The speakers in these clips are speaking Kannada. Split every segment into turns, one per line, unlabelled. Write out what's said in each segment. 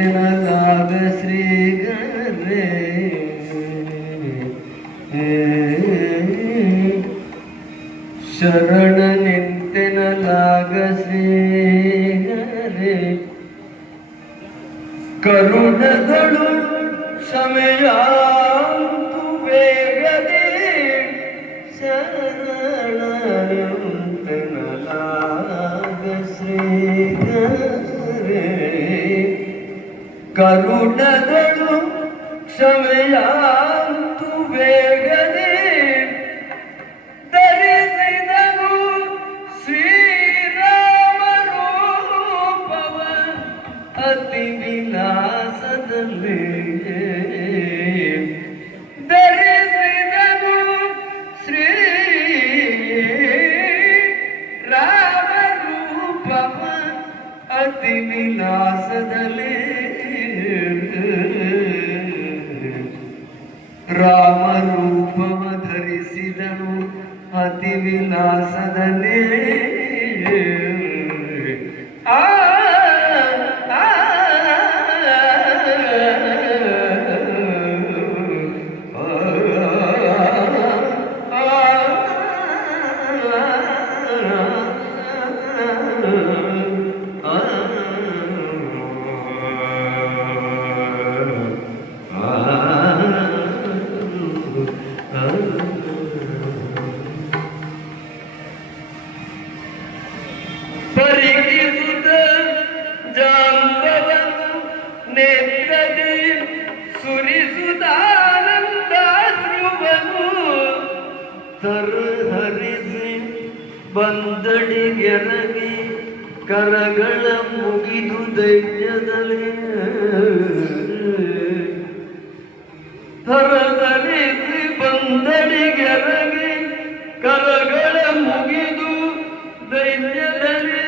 ನಿಂತೆನಲಾಗ ಶ್ರೀಗರೇ. ಶರಣ ನಿಂತೆನಲಾಗ ಶ್ರೀಗರೇ. ಕರುಣಗಳು ಸಮಯ ಬೇಗದೆ ಶರಣಯುಂತನಲಾಗ ಶ್ರೀಗರೇ. ಕರುಣಗಳು ಕ್ಷಮೆಯಾಂತು ಬೇಗನೆ ಧರಿಸಿದನು ಶ್ರೀರಾಮರೂಪವ ಅತಿ ವಿಲಾಸದಲ್ಲಿ. ಅತಿ ಬಂದಡಿಗೆರಗಿ ಕರಗಳ ಮುಗಿದು ದೈತ್ಯದಲ್ಲಿ ಥರಧರಿಸಿ ಬಂದಡಿಗೆರಗಿ ಕರಗಳ ಮುಗಿದು ದೈನ್ಯದಲ್ಲಿ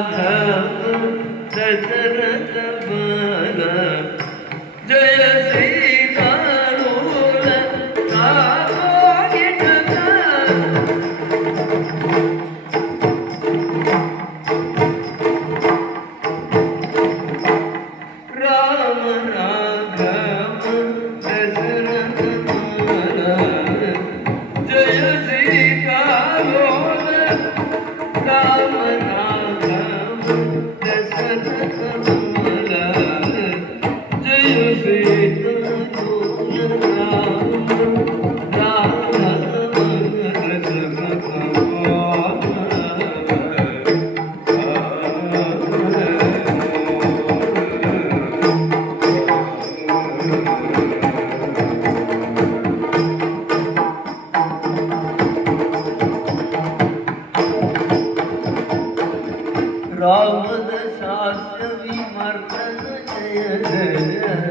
राधा दशरथ रामद शास्त्र विमर्दन जय जय